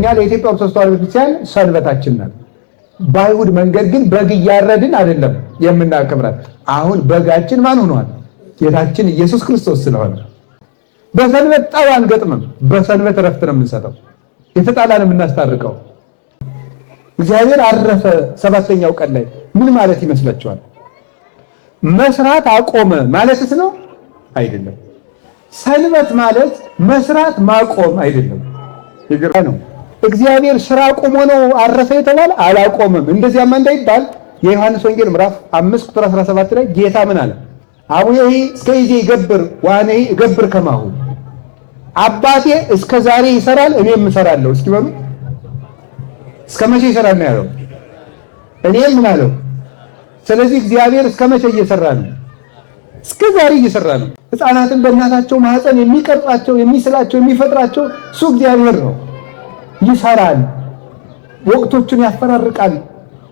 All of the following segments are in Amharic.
ለእኛ ለኢትዮጵያ ኦርቶዶክስ ተዋሕዶ ቤተክርስቲያን ሰንበታችን ናት። በአይሁድ መንገድ ግን በግ እያረድን አይደለም የምናከብራት። አሁን በጋችን ማን ሆኗል? ጌታችን ኢየሱስ ክርስቶስ ስለሆነ በሰንበት ጠብ አንገጥምም። በሰንበት እረፍት ነው የምንሰጠው፣ የተጣላን የምናስታርቀው። እግዚአብሔር አረፈ ሰባተኛው ቀን ላይ ምን ማለት ይመስላችኋል? መስራት አቆመ ማለትስ ነው? አይደለም። ሰንበት ማለት መስራት ማቆም አይደለም። ይግራ ነው። እግዚአብሔር ስራ ቆሞ ነው አረፈ የተባለ አላቆመም። እንደዚያማ እንዳይባል የዮሐንስ ወንጌል ምዕራፍ 5 ቁጥር 17 ላይ ጌታ ምን አለ? አቡዬ እስከ ይዜ ይገብር ዋኔ ይገብር ከማሁ፣ አባቴ እስከ ዛሬ ይሰራል እኔም እሰራለሁ። እስኪ በሉ እስከ መቼ ይሰራል ነው ያለው? እኔም ምን አለው? ስለዚህ እግዚአብሔር እስከ መቼ እየሰራ ነው? እስከ ዛሬ እየሰራ ነው። ሕፃናትን በእናታቸው ማህፀን የሚቀርጻቸው የሚስላቸው የሚፈጥራቸው እሱ እግዚአብሔር ነው። ይሰራል፣ ወቅቶቹን ያፈራርቃል፣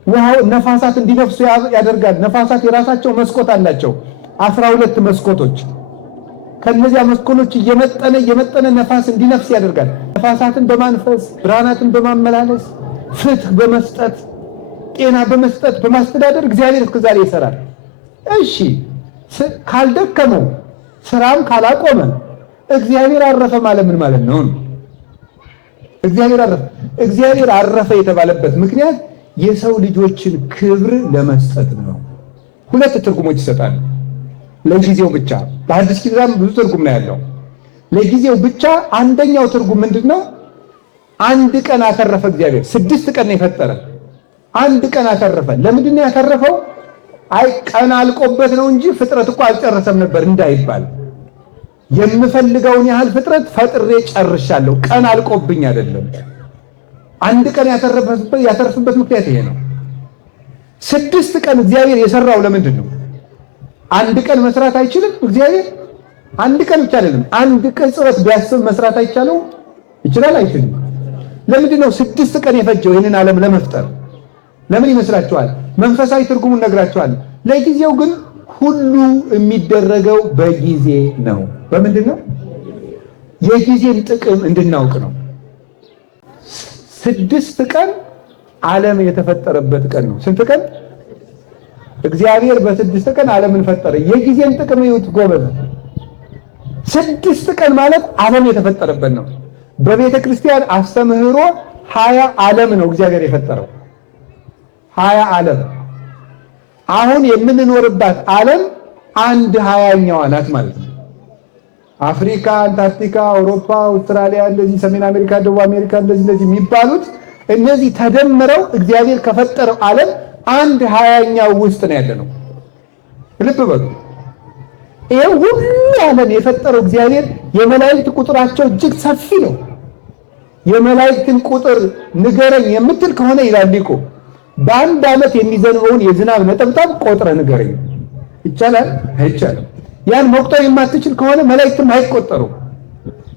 ውሃው ነፋሳት እንዲነፍሱ ያደርጋል። ነፋሳት የራሳቸው መስኮት አላቸው፣ 12 መስኮቶች። ከነዚያ መስኮቶች እየመጠነ ነፋስ እንዲነፍስ ያደርጋል። ነፋሳትን በማንፈስ ብርሃናትን በማመላለስ ፍትህ በመስጠት ጤና በመስጠት በማስተዳደር እግዚአብሔር እስከ ዛሬ ይሰራል። እሺ ካልደከመው ስራም ካላቆመ እግዚአብሔር አረፈ ማለት ምን ማለት ነው? እግዚአብሔር አረፈ የተባለበት ምክንያት የሰው ልጆችን ክብር ለመስጠት ነው። ሁለት ትርጉሞች ይሰጣል። ለጊዜው ብቻ በአዲስ ኪዳን ብዙ ትርጉም ነው ያለው። ለጊዜው ብቻ አንደኛው ትርጉም ምንድነው? አንድ ቀን አተረፈ እግዚአብሔር። 6 ቀን ነው የፈጠረ፣ አንድ ቀን አተረፈ። ለምንድን ነው ያተረፈው? አይ ቀን አልቆበት ነው እንጂ ፍጥረት እኮ አልጨረሰም ነበር እንዳይባል፣ የምፈልገውን ያህል ፍጥረት ፈጥሬ ጨርሻለሁ፣ ቀን አልቆብኝ አይደለም። አንድ ቀን ያተረፈበት ምክንያት ይሄ ነው። 6 ቀን እግዚአብሔር የሰራው ለምንድን ነው? አንድ ቀን መስራት አይችልም እግዚአብሔር? አንድ ቀን ብቻ አይደለም፣ አንድ ቅጽበት ቢያስብ መስራት አይቻለው? ይችላል? አይችልም? ለምንድን ነው 6 ቀን የፈጀው ይህንን ዓለም ለመፍጠር? ለምን ይመስላችኋል? መንፈሳዊ ትርጉሙን ነግራችኋል። ለጊዜው ግን ሁሉ የሚደረገው በጊዜ ነው። በምንድን ነው? የጊዜን ጥቅም እንድናውቅ ነው። 6 ቀን ዓለም የተፈጠረበት ቀን ነው። ስንት ቀን? እግዚአብሔር በ6 ቀን ዓለምን ፈጠረ። የጊዜን ጥቅም ይዩት ጎበዝ። 6 ቀን ማለት ዓለም የተፈጠረበት ነው። በቤተ ክርስቲያን አስተምህሮ 20 ዓለም ነው እግዚአብሔር የፈጠረው። 20 ዓለም። አሁን የምንኖርባት ዓለም 1/20ኛዋ ናት ማለት ነው። አፍሪካ፣ አንታርክቲካ፣ አውሮፓ፣ አውስትራሊያ፣ እንደዚህ ሰሜን አሜሪካ፣ ደቡብ አሜሪካ እንደዚህ የሚባሉት እነዚህ ተደምረው እግዚአብሔር ከፈጠረው ዓለም 1/20ኛው ውስጥ ነው ያለነው። ልብ በሉ። ይሄ ሁሉ ዓለም የፈጠረው እግዚአብሔር የመላእክት ቁጥራቸው እጅግ ሰፊ ነው። የመላእክትን ቁጥር ንገረኝ የምትል ከሆነ ይላል ሊቁ በአንድ ዓመት የሚዘንበውን የዝናብ ነጠብጣብ ቆጥረ ንገረኝ። ይቻላል? አይቻልም። ያን መቁጠር የማትችል ከሆነ መላእክትም አይቆጠሩም።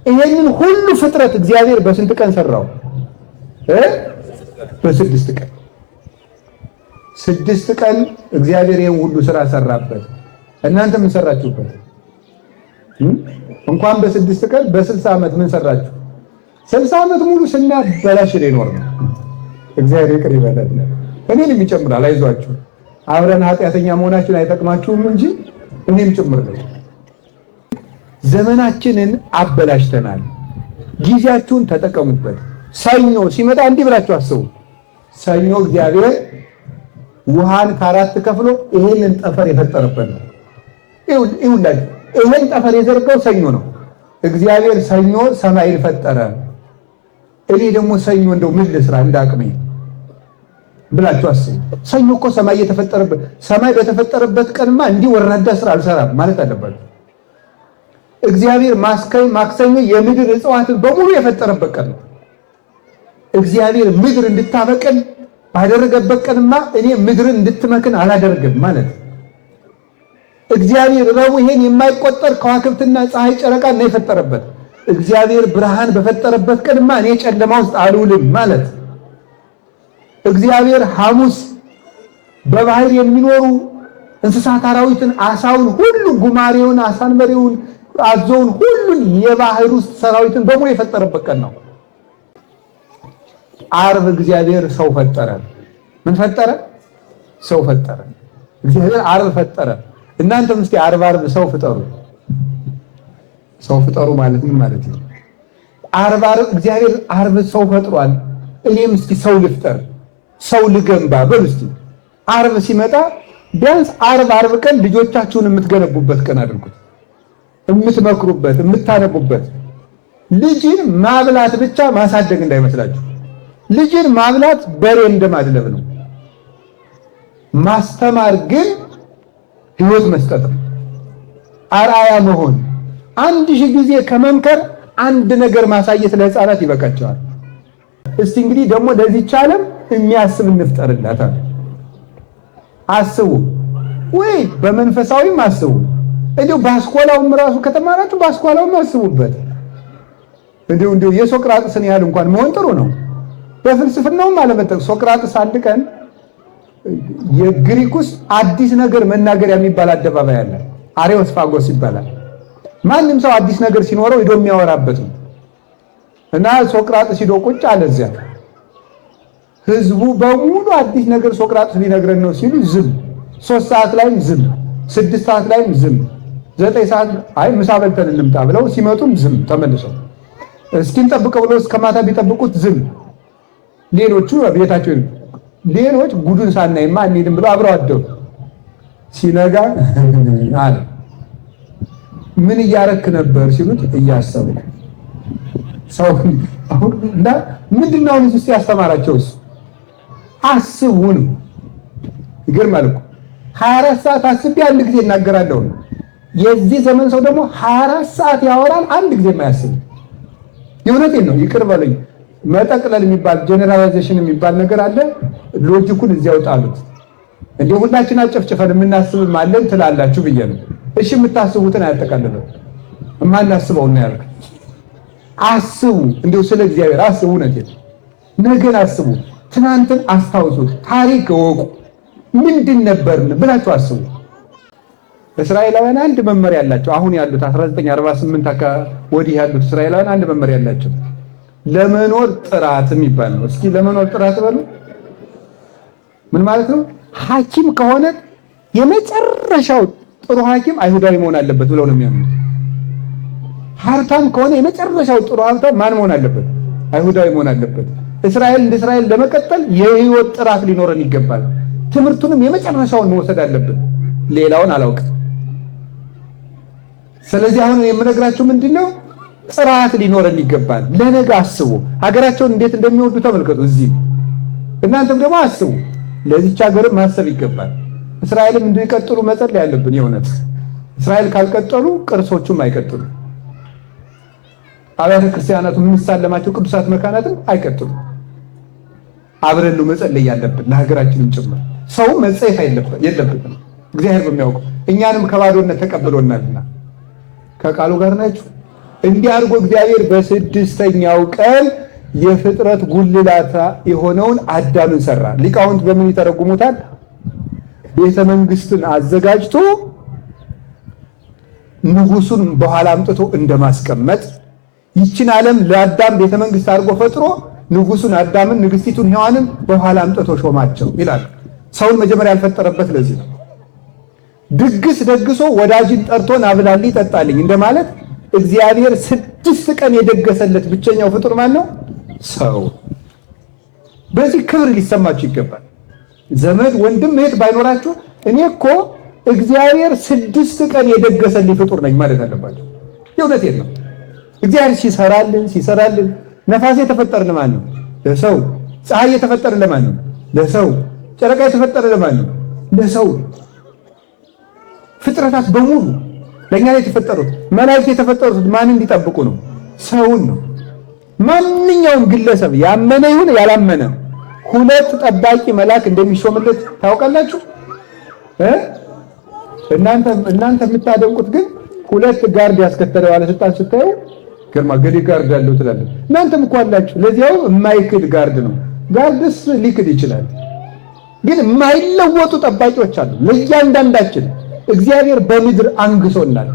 ይሄንን ሁሉ ፍጥረት እግዚአብሔር በስንት ቀን ሰራው? በ6 ቀን። 6 ቀን እግዚአብሔር ይሄን ሁሉ ስራ ሰራበት። እናንተ ምን ሰራችሁበት? እንኳን በ6 ቀን በ60 ዓመት ምን ሰራችሁ? 60 ዓመት ሙሉ ስናበላሽ ሊኖር ነው። እግዚአብሔር ይቅር ይበለን። እኔንም ይጨምራል። አይዟችሁ፣ አብረን ኃጢአተኛ መሆናችን አይጠቅማችሁም እንጂ እኔም ጭምር ነው። ዘመናችንን አበላሽተናል። ጊዜያችሁን ተጠቀሙበት። ሰኞ ሲመጣ እንዲህ ብላችሁ አስቡ። ሰኞ እግዚአብሔር ውሃን ከ4 ከፍሎ ይሄንን ጠፈር የፈጠረበት ነው። ይሁንላችሁ፣ ይሄን ጠፈር የዘረጋው ሰኞ ነው። እግዚአብሔር ሰኞ ሰማይን ፈጠረ። እኔ ደግሞ ሰኞ እንደው ምን ልስራ እንዳቅሜ ብላችሁ አስቡ። ሰኞ እኮ ሰማይ የተፈጠረበት፣ ሰማይ በተፈጠረበት ቀንማ እንዲህ ወራዳ ስራ አልሰራም ማለት አለባችሁ። እግዚአብሔር ማክሰኞ የምድር እጽዋትን በሙሉ የፈጠረበት ቀን ነው። እግዚአብሔር ምድር እንድታበቅል ባደረገበት ቀንማ እኔ ምድርን እንድትመክን አላደርግም ማለት። እግዚአብሔር ረቡዕ ይሄን የማይቆጠር ከዋክብትና ፀሐይ ጨረቃን ነው የፈጠረበት። እግዚአብሔር ብርሃን በፈጠረበት ቀንማ እኔ ጨለማ ውስጥ አልውልም ማለት። እግዚአብሔር ሐሙስ በባህር የሚኖሩ እንስሳት አራዊትን፣ አሳውን ሁሉ፣ ጉማሬውን፣ አሳንበሬውን፣ አዞውን ሁሉን የባህር ውስጥ ሰራዊትን በሙሉ የፈጠረበት ቀን ነው። ዓርብ እግዚአብሔር ሰው ፈጠረ። ምን ፈጠረ? ሰው ፈጠረ። እግዚአብሔር ዓርብ ፈጠረ። እናንተም እስኪ ዓርብ ሰው ፍጠሩ። ሰው ፍጠሩ ማለት ምን ማለት ነው? ዓርብ እግዚአብሔር ዓርብ ሰው ፈጥሯል። እኔም እስኪ ሰው ልፍጠር፣ ሰው ልገንባ በሉ እስኪ። ዓርብ ሲመጣ ቢያንስ ዓርብ ቀን ልጆቻችሁን የምትገነቡበት ቀን አድርጉት። የምትመክሩበት፣ የምታነቡበት። ልጅን ማብላት ብቻ ማሳደግ እንዳይመስላችሁ። ልጅን ማብላት በሬ እንደማድለብ ነው። ማስተማር ግን ሕይወት መስጠት ነው። አርአያ መሆን። 1000 ጊዜ ከመምከር አንድ ነገር ማሳየት ለሕፃናት ይበቃቸዋል። እስቲ እንግዲህ ደግሞ ለዚህች ዓለም የሚያስብ እንፍጠርላት። አስቡ ወይ በመንፈሳዊም አስቡ። እንዲሁ በአስኮላውም ራሱ ከተማራችሁ በአስኮላውም አስቡበት። እንዲሁ የሶቅራጥስን ያህል እንኳን መሆን ጥሩ ነው። በፍልስፍናውም አለመጠቅ ሶቅራጥስ አንድ ቀን የግሪክ ውስጥ አዲስ ነገር መናገሪያ የሚባል አደባባይ አለ። አሬዎስፋጎስ ይባላል። ማንም ሰው አዲስ ነገር ሲኖረው ሄዶ የሚያወራበት ነው። እና ሶቅራጥስ ሄዶ ቁጭ አለ እዚያ። ህዝቡ በሙሉ አዲስ ነገር ሶቅራጥስ ሊነግረን ነው ሲሉ ዝም። 3 ሰዓት ላይም ዝም፣ 6 ሰዓት ላይም ዝም፣ 9 ሰዓት አይ ምሳ በልተን እንምጣ ብለው ሲመጡም ዝም ተመልሰው፣ እስኪንጠብቀው ብለው እስከ ማታ ቢጠብቁት ዝም። ሌሎቹ ቤታቸው ሌሎች ጉዱን ሳናይማ እንሄድም ብለው አብረው አደሩ። ሲነጋ አለ ምን እያረክ ነበር ሲሉት እያሰቡ ሰው አሁን እና ምንድነው እሱ ያስተማራቸውስ አስቡ ነው። ይገርማል እኮ 24 ሰዓት አስቤ አንድ ጊዜ እናገራለሁ። የዚህ ዘመን ሰው ደግሞ 24 ሰዓት ያወራል፣ አንድ ጊዜ የማያስብ። የእውነቴን ነው። ይቅር በለኝ። መጠቅለል የሚባል ጀነራላይዜሽን የሚባል ነገር አለ። ሎጂኩን እዚያው ጣሉት። እንደ ሁላችን አጨፍጭፈን የምናስብም አለን ትላላችሁ ብዬ ነው። እሺ የምታስቡትን አያጠቃልለው። የማናስበው ነው ያልኩት። አስቡ፣ እንደው ስለ እግዚአብሔር አስቡ። እውነቴን ነገን አስቡ። ትናንትን አስታውሱት። ታሪክ እወቁ። ምንድን ነበርን ብላችሁ አስቡ። እስራኤላውያን አንድ መመሪያ ያላቸው አሁን ያሉት 1948 ወዲህ ያሉት እስራኤላውያን አንድ መመሪያ ያላቸው ለመኖር ጥራት የሚባል ነው። እስኪ ለመኖር ጥራት በሉ። ምን ማለት ነው? ሐኪም ከሆነ የመጨረሻው ጥሩ ሐኪም አይሁዳዊ መሆን አለበት ብለው ነው የሚያምኑት። ሀብታም ከሆነ የመጨረሻው ጥሩ ሀብታም ማን መሆን አለበት? አይሁዳዊ መሆን አለበት። እስራኤል እንደ እስራኤል ለመቀጠል የህይወት ጥራት ሊኖረን ይገባል። ትምህርቱንም የመጨረሻውን መውሰድ አለብን። ሌላውን አላውቅም። ስለዚህ አሁን የምነግራችሁ ምንድነው? ጥራት ሊኖረን ይገባል። ለነገ አስቡ። ሀገራቸውን እንዴት እንደሚወዱ ተመልከቱ። እዚህ እናንተም ደግሞ አስቡ። ለዚች ሀገርም ማሰብ ይገባል። እስራኤልም እንዲቀጥሉ መጸለይ ያለብን። የእውነት እስራኤል ካልቀጠሉ ቅርሶቹም አይቀጥሉ። አብያተ ክርስቲያናቱ የምንሳለማቸው ቅዱሳት መካናትም አይቀጥሉ። አብረን ነው መጸለይ ያለብን፣ ለሀገራችንም ጭምር። ሰው መጸየፍ የለብንም። እግዚአብሔር በሚያውቀው እኛንም ከባዶነት ተቀብሎናልና ከቃሉ ጋር ናችሁ። እንዲህ አድርጎ እግዚአብሔር በስድስተኛው ቀን የፍጥረት ጉልላታ የሆነውን አዳምን ሰራ። ሊቃውንት በምን ይተረጉሙታል? ቤተ መንግስትን አዘጋጅቶ ንጉሱን በኋላ አምጥቶ እንደማስቀመጥ ይችን ዓለም ለአዳም ቤተ መንግስት አድርጎ ፈጥሮ ንጉሱን አዳምን ንግስቲቱን ሔዋንን በኋላ አምጥቶ ሾማቸው ይላል። ሰውን መጀመሪያ ያልፈጠረበት ለዚህ ነው። ድግስ ደግሶ ወዳጅን ጠርቶን አብላልኝ ጠጣልኝ እንደማለት እግዚአብሔር 6 ቀን የደገሰለት ብቸኛው ፍጡር ማን ነው? ሰው። በዚህ ክብር ሊሰማችሁ ይገባል። ዘመድ ወንድም እህት ባይኖራችሁ እኔ እኮ እግዚአብሔር 6 ቀን የደገሰልኝ ፍጡር ነኝ ማለት አለባችሁ። የእውነቴን ነው። እግዚአብሔር ሲሰራልን ነፋስ የተፈጠረ ለማን ነው? ለሰው። ፀሐይ የተፈጠረ ለማን ነው? ለሰው። ጨረቃ የተፈጠረ ለማን ነው? ለሰው። ፍጥረታት በሙሉ ለእኛ ላይ የተፈጠሩት መላእክት የተፈጠሩት ማንን እንዲጠብቁ ነው? ሰውን ነው። ማንኛውም ግለሰብ ያመነ ይሁን ያላመነ 2 ጠባቂ መልአክ እንደሚሾምለት ታውቃላችሁ። እናንተ የምታደንቁት ግን 2 ጋርድ ያስከተለ ባለስልጣን ስታዩ ግርማ ገሌ ጋርድ ያለው ትላለህ። እናንተም እኮ አላችሁ። ለዚያው የማይክድ ጋርድ ነው። ጋርድስ ሊክድ ይችላል፣ ግን የማይለወጡ ጠባቂዎች አሉ ለእያንዳንዳችን። እግዚአብሔር በምድር አንግሶናል።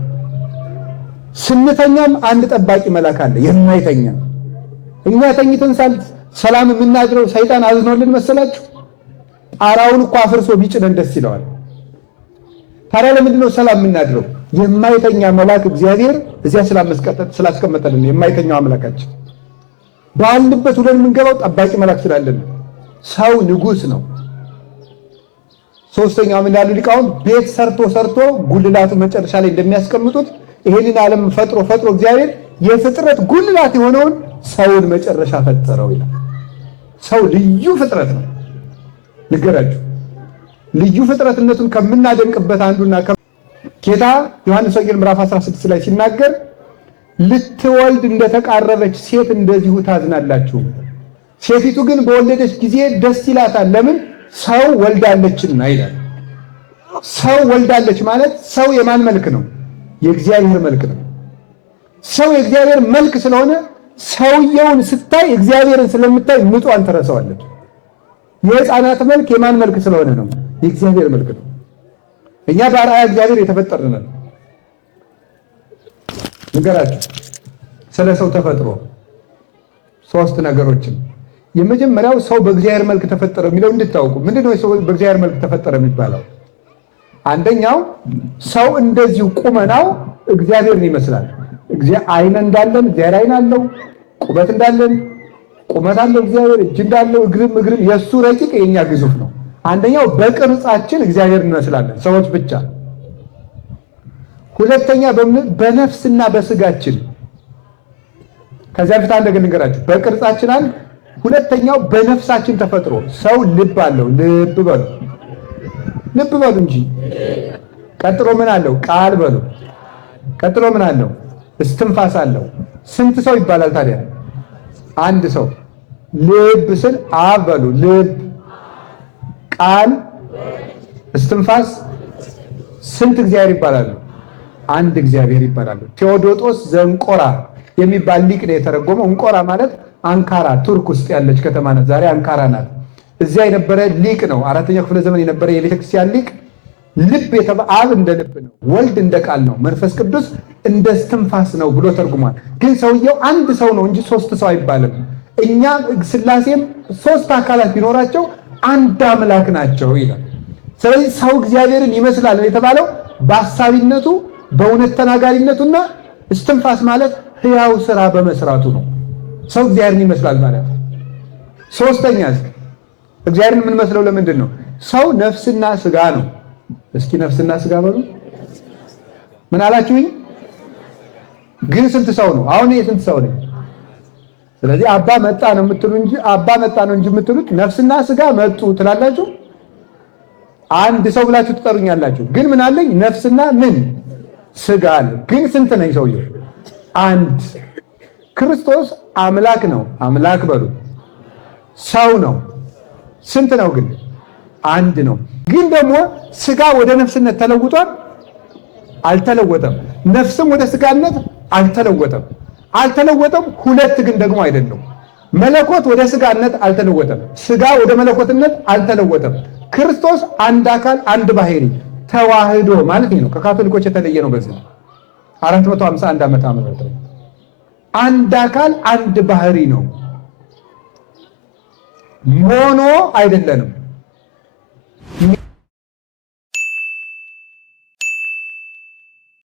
ስንተኛም አንድ ጠባቂ መልአክ አለ የማይተኛ። እኛ ተኝተን ሰላም የምናድረው ሰይጣን አዝኖልን መሰላችሁ? ጣራውን እኮ አፍርሶ ቢጭነን ደስ ይለዋል። ታዲያ ለምንድን ነው ሰላም የምናድረው? የማይተኛ መልአክ እግዚአብሔር እዚያ ስላስቀመጠልን የማይተኛው አምላካችን ባልንበት ሁለን የምንገባው ጠባቂ መልአክ ስላለን። ሰው ንጉሥ ነው። ሶስተኛው ምን ያሉ ሊቃውንት ቤት ሰርቶ ጉልላቱ መጨረሻ ላይ እንደሚያስቀምጡት ይሄንን ዓለም ፈጥሮ እግዚአብሔር የፍጥረት ጉልላት የሆነውን ሰውን መጨረሻ ፈጠረው ይላል። ሰው ልዩ ፍጥረት ነው። ንገራችሁ ልዩ ፍጥረትነቱን ከምናደንቅበት አንዱና ጌታ ዮሐንስ ወንጌል ምዕራፍ 16 ላይ ሲናገር ልትወልድ እንደተቃረበች ሴት እንደዚሁ ታዝናላችሁ፣ ሴቲቱ ግን በወለደች ጊዜ ደስ ይላታል። ለምን? ሰው ወልዳለችና ይላል። ሰው ወልዳለች ማለት ሰው የማን መልክ ነው? የእግዚአብሔር መልክ ነው። ሰው የእግዚአብሔር መልክ ስለሆነ ሰውየውን ስታይ እግዚአብሔርን ስለምታይ ምጧን ትረሳዋለች። የሕፃናት መልክ የማን መልክ ስለሆነ ነው? የእግዚአብሔር መልክ ነው። እኛ በአርአያ እግዚአብሔር የተፈጠርን ነን። ንገራችሁ ስለ ሰው ተፈጥሮ ሶስት ነገሮችን። የመጀመሪያው ሰው በእግዚአብሔር መልክ ተፈጠረ የሚለው እንድታውቁ። ምንድነው ሰው በእግዚአብሔር መልክ ተፈጠረ የሚባለው? አንደኛው ሰው እንደዚሁ ቁመናው እግዚአብሔርን ይመስላል። አይን እንዳለን እግዚአብሔር አይን አለው። ቁመት እንዳለን ቁመት አለው እግዚአብሔር። እጅ እንዳለው እግርም የእሱ ረቂቅ የኛ ግዙፍ ነው። አንደኛው በቅርጻችን እግዚአብሔር እንመስላለን ሰዎች ብቻ። ሁለተኛ በነፍስና በስጋችን። ከዚያ በፊት አንድ ነገር ልንገራችሁ። በቅርጻችን አንድ፣ ሁለተኛው በነፍሳችን ተፈጥሮ ሰው ልብ አለው። ልብ በሉ እንጂ። ቀጥሎ ምን አለው? ቃል በሉ። ቀጥሎ ምን አለው? እስትንፋስ አለው። ስንት ሰው ይባላል ታዲያ? አንድ ሰው። ልብ ስል አብ በሉ። ልብ፣ ቃል፣ እስትንፋስ ስንት እግዚአብሔር ይባላሉ? አንድ እግዚአብሔር ይባላሉ። ቴዎዶጦስ ዘእንቆራ የሚባል ሊቅ ነው የተረጎመው። እንቆራ ማለት አንካራ ቱርክ ውስጥ ያለች ከተማ ናት። ዛሬ አንካራ ናት። እዚያ የነበረ ሊቅ ነው። 4ኛው ክፍለ ዘመን የነበረ የቤተክርስቲያን ሊቅ። ልብ አብ እንደ ልብ ነው፣ ወልድ እንደ ቃል ነው፣ መንፈስ ቅዱስ እንደ እስትንፋስ ነው ብሎ ተርጉሟል። ግን ሰውየው አንድ ሰው ነው እንጂ ሶስት ሰው አይባልም። እኛ ሥላሴም ሶስት አካላት ቢኖራቸው አንድ አምላክ ናቸው ይላል። ስለዚህ ሰው እግዚአብሔርን ይመስላል የተባለው በአሳቢነቱ በእውነት ተናጋሪነቱና እስትንፋስ ማለት ሕያው ስራ በመስራቱ ነው። ሰው እግዚአብሔርን ይመስላል ማለት ነው። ሶስተኛ እግዚአብሔርን የምንመስለው ለምንድን ነው? ሰው ነፍስና ስጋ ነው። እስኪ ነፍስና ስጋ በሉ። ምን አላችሁኝ? ግን ስንት ሰው ነው? አሁን ስንት ሰው ነኝ? ስለዚህ አባ መጣ ነው የምትሉ እንጂ አባ መጣ ነው እንጂ የምትሉት ነፍስና ስጋ መጡ ትላላችሁ። አንድ ሰው ብላችሁ ትጠሩኛላችሁ። ግን ምን አለኝ? ነፍስና ምን ስጋ አለ። ግን ስንት ነኝ? ሰውየው አንድ። ክርስቶስ አምላክ ነው። አምላክ በሉ። ሰው ነው። ስንት ነው? ግን አንድ ነው። ግን ደግሞ ስጋ ወደ ነፍስነት ተለውጧል? አልተለወጠም። ነፍስም ወደ ስጋነት አልተለወጠም። ሁለት ግን ደግሞ አይደለም። መለኮት ወደ ስጋነት አልተለወጠም። ስጋ ወደ መለኮትነት አልተለወጠም። ክርስቶስ አንድ አካል አንድ ባህሪ ተዋህዶ ማለት ነው። ከካቶሊኮች የተለየ ነው። በዚህ 451 ዓመተ ምህረት አንድ አካል አንድ ባህሪ ነው። ሞኖ አይደለንም።